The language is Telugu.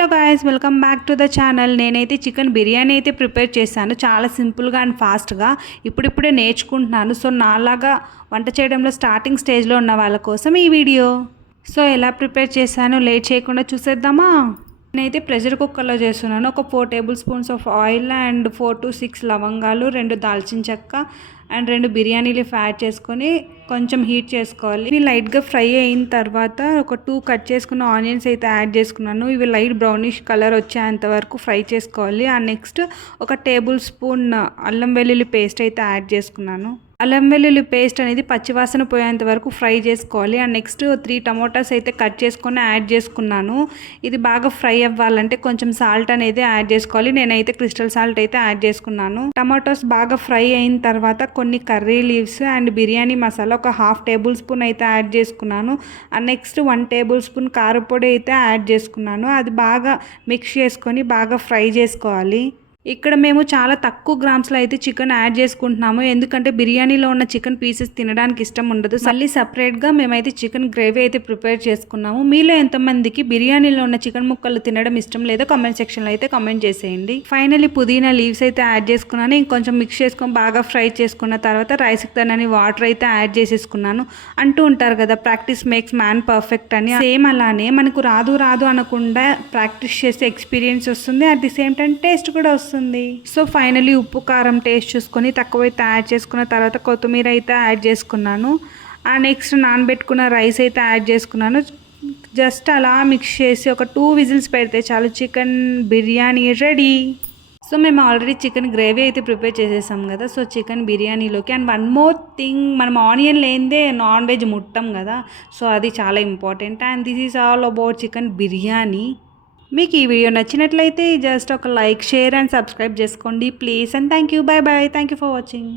Hello guys, welcome back to the channel. నేనైతే చికెన్ బిర్యానీ అయితే ప్రిపేర్ చేశాను. చాలా సింపుల్గా అండ్ ఫాస్ట్గా ఇప్పుడిప్పుడే నేర్చుకుంటున్నాను. సో నాలాగా వంట చేయడంలో స్టార్టింగ్ స్టేజ్లో ఉన్న వాళ్ళ కోసం ఈ వీడియో. సో ఎలా ప్రిపేర్ చేశాను లేట్ చేయకుండా చూసేద్దామా. నేనైతే ప్రెషర్ కుక్కర్లో చేస్తున్నాను. ఒక 4 table spoons of oil and 4 to 6 లవంగాలు, 2 దాల్చిన చెక్క అండ్ 2 బిర్యానీ లీఫ్ యాడ్ చేసుకొని కొంచెం హీట్ చేసుకోవాలి. ఇవి లైట్గా ఫ్రై అయిన తర్వాత ఒక 2 కట్ చేసుకున్న ఆనియన్స్ అయితే యాడ్ చేసుకున్నాను. ఇవి లైట్ బ్రౌనిష్ కలర్ వచ్చేంత వరకు ఫ్రై చేసుకోవాలి. అండ్ నెక్స్ట్ ఒక టేబుల్ స్పూన్ అల్లం వెల్లుల్లి పేస్ట్ అయితే యాడ్ చేసుకున్నాను. అల్లం వెల్లుల్లి పేస్ట్ అనేది పచ్చివాసన పోయేంత వరకు ఫ్రై చేసుకోవాలి. అండ్ నెక్స్ట్ 3 టమోటాస్ అయితే కట్ చేసుకొని యాడ్ చేసుకున్నాను. ఇది బాగా ఫ్రై అవ్వాలంటే కొంచెం సాల్ట్ అనేది యాడ్ చేసుకోవాలి. నేనైతే క్రిస్టల్ సాల్ట్ అయితే యాడ్ చేసుకున్నాను. టమాటోస్ బాగా ఫ్రై అయిన తర్వాత కొన్ని curry leaves and biryani masala ఒక 1/2 టేబుల్ స్పూన్ అయితే యాడ్ చేసుకున్నాను. అండ్ నెక్స్ట్ 1 టేబుల్ స్పూన్ కారపొడి అయితే యాడ్ చేసుకున్నాను. అది బాగా మిక్స్ చేసుకొని బాగా ఫ్రై చేసుకోవాలి. ఇక్కడ మేము చాలా తక్కువ గ్రామ్స్లో అయితే చికెన్ యాడ్ చేసుకుంటున్నాము. ఎందుకంటే బిర్యానీలో ఉన్న చికెన్ పీసెస్ తినడానికి ఇష్టం ఉండదు. మళ్ళీ సపరేట్గా మేమైతే చికెన్ గ్రేవీ అయితే ప్రిపేర్ చేసుకున్నాము. మీలో ఎంతమందికి బిర్యానీలో ఉన్న చికెన్ ముక్కలు తినడం ఇష్టం లేదో కామెంట్ సెక్షన్లో అయితే కామెంట్ చేసేయండి. ఫైనల్లీ పుదీనా లీవ్స్ అయితే యాడ్ చేసుకున్నాను. ఇంకొంచెం మిక్స్ చేసుకొని బాగా ఫ్రై చేసుకున్న తర్వాత రైస్కి తనని వాటర్ అయితే యాడ్ చేసేసుకున్నాను. అంటూ ఉంటారు కదా, ప్రాక్టీస్ మేక్స్ మ్యాన్ పర్ఫెక్ట్ అని. సేమ్ అలానే మనకు రాదు అనకుండా ప్రాక్టీస్ చేస్తే ఎక్స్పీరియన్స్ వస్తుంది. At the same time taste కూడా వస్తుంది. సో ఫైనలీ ఉప్పు కారం టేస్ట్ చూసుకొని తక్కువైతే యాడ్ చేసుకున్న తర్వాత కొత్తిమీర అయితే యాడ్ చేసుకున్నాను. ఆ నెక్స్ట్ నానబెట్టుకున్న రైస్ అయితే యాడ్ చేసుకున్నాను. జస్ట్ అలా మిక్స్ చేసి ఒక 2 విజిల్స్ పెడితే చాలు, చికెన్ బిర్యానీ రెడీ. సో మేము ఆల్రెడీ చికెన్ గ్రేవీ అయితే ప్రిపేర్ చేసేసాం కదా. సో చికెన్ బిర్యానీలోకి అండ్ వన్ మోర్ థింగ్, మనం ఆనియన్ లేనిదే నాన్ వెజ్ ముట్టం కదా. సో అది చాలా important. And this is all about chicken biryani. మీకు ఈ వీడియో నచ్చినట్లయితే జస్ట్ ఒక లైక్, షేర్ అండ్ సబ్స్క్రైబ్ చేసుకోండి please. And thank you. Bye bye. Thank you for watching.